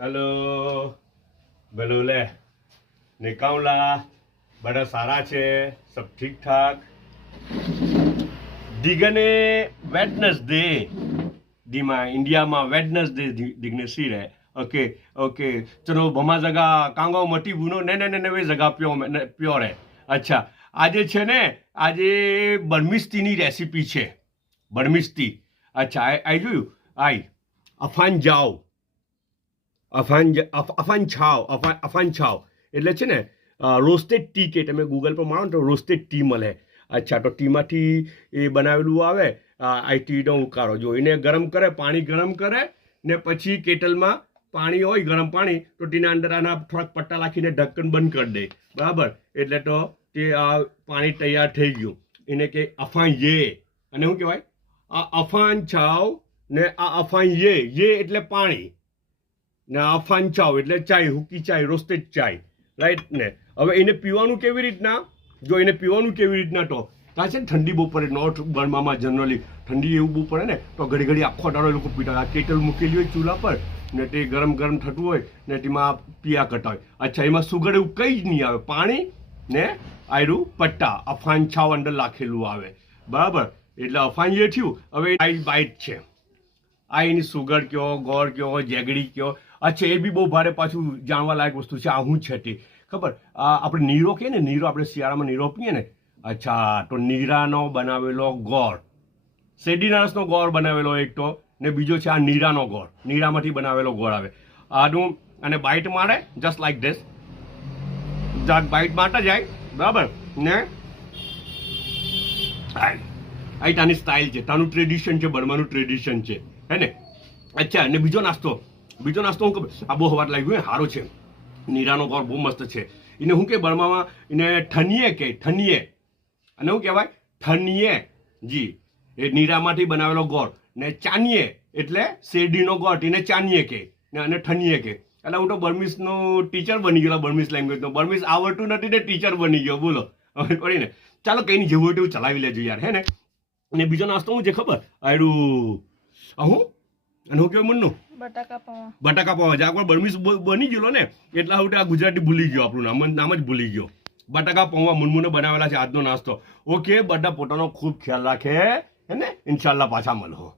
hello बलोले निकाउला बड़ा सारा छे सब ठीक ठाक दिगने वेडनेसडे दीमा इंडिया में वेडनेसडे दिग्नेसी रे ओके ओके चलो भमा जगह कांगो मटी बुनो ने वे जगह प्योर है अच्छा आजे छे ने आजे बर्मिस्तीनी रेसिपी छे बर्मिस्ती अच्छा आई जोयु आई अफान जाओ અફાન છાવ એટલે છે ને રોસ્ટેડ ટી કે તમે ગૂગલ પર મારો ને તો રોસ્ટેડ ટી મળે અચ્છા તો ટીમાંથી એ બનાવેલું આવે આ ટીનો ઉકાળો જો એને ગરમ કરે પાણી ગરમ કરે ને પછી કેટલમાં પાણી હોય ગરમ પાણી તો તેના અંદર આના થોડાક પટ્ટા રાખીને ઢક્કન બંધ કરી દે બરાબર એટલે તો તે આ પાણી તૈયાર થઈ ગયું એને કે અફાન યે અને શું કહેવાય આ અફાન છાવ ને આ અફાન યે એટલે પાણી ને અફાન ચાવ એટલે ચાય હુકી ચાય રોસ્ટેડ ચાય રાઈટ ને હવે એને પીવાનું કેવી રીતના જો એને પીવાનું કેવી રીતના તો ત્યાં છે ને ઠંડી બહુ પડે નોર્થ બર્મામાં જનરલી ઠંડી એવું બહુ પડે ને તો ઘડી ઘડી આખો દાડો એ લોકો પીતા આ કેટલ મૂકેલી હોય ચૂલા પર ને તે ગરમ ગરમ થતું હોય ને તેમાં પીયા કરતા હોય અચ્છા એમાં સુગર એવું કંઈ જ નહીં આવે પાણી ને આયરું પટ્ટા અફાન છાવ અંદર લાખેલું આવે બરાબર એટલે અફાન એ થયું હવે આઈ બાઇટ છે આ એની સુગર કયો ગોળ કયો જેગડી કયો અચ્છા એ બી બહુ ભારે પાછું જાણવા લાયક વસ્તુ છે આ હું છે તે ખબર આપણે નીરો કહીએ ને નીરો આપણે શિયાળામાં નીરો પીએ ને અચ્છા તો નીરાનો બનાવેલો ગોળ શેરડીના રસનો ગોળ બનાવેલો એક તો ને બીજો છે આ નીરાનો ગોળ નીરામાંથી બનાવેલો ગોળ આવે આનું અને બાઇટ મારે જસ્ટ લાઈક ધીસ બાઇટ માટે જાય બરાબર ને આ તાની સ્ટાઇલ છે તાનું ટ્રેડિશન છે બર્માનું ટ્રેડિશન છે હે ને અચ્છા અને બીજો નાસ્તો હું ખબર આ બહુ હવાર લાગ્યું સારો છે નીરાનો ગોળ બહુ મસ્ત છે એને શું કે બર્મામાં એને ઠનીએ અને શું કહેવાય ઠનીએ જી એ નીરામાંથી બનાવેલો ગોળ ને ચાનીએ એટલે શેરડીનો ગોળ એને ચાનીએ કે ને અને ઠનીએ કે એટલે હું તો બર્મિસનો ટીચર બની ગયો બર્મિસ લેંગ્વેજનો બર્મિસ આવડતું નથી ને ટીચર બની ગયો બોલો હવે પડીને ચાલો કંઈ નહીં જેવું હોય તેવું ચલાવી લેજો યાર હે ને બીજો નાસ્તો શું છે ખબર આયરું હું અને હું કેવું મનનું બટાકા પાવા જ આપણે બર્મિસ બની ગયેલો ને એટલા માટે આ ગુજરાતી ભૂલી ગયો આપણું નામ જ ભૂલી ગયો બટાકા પૌવા મુનમુને બનાવેલા છે આજનો નાસ્તો ઓકે બધા પોતાનો ખૂબ ખ્યાલ રાખે હે ને ઇન્શાલ્લાહ પાછા મળો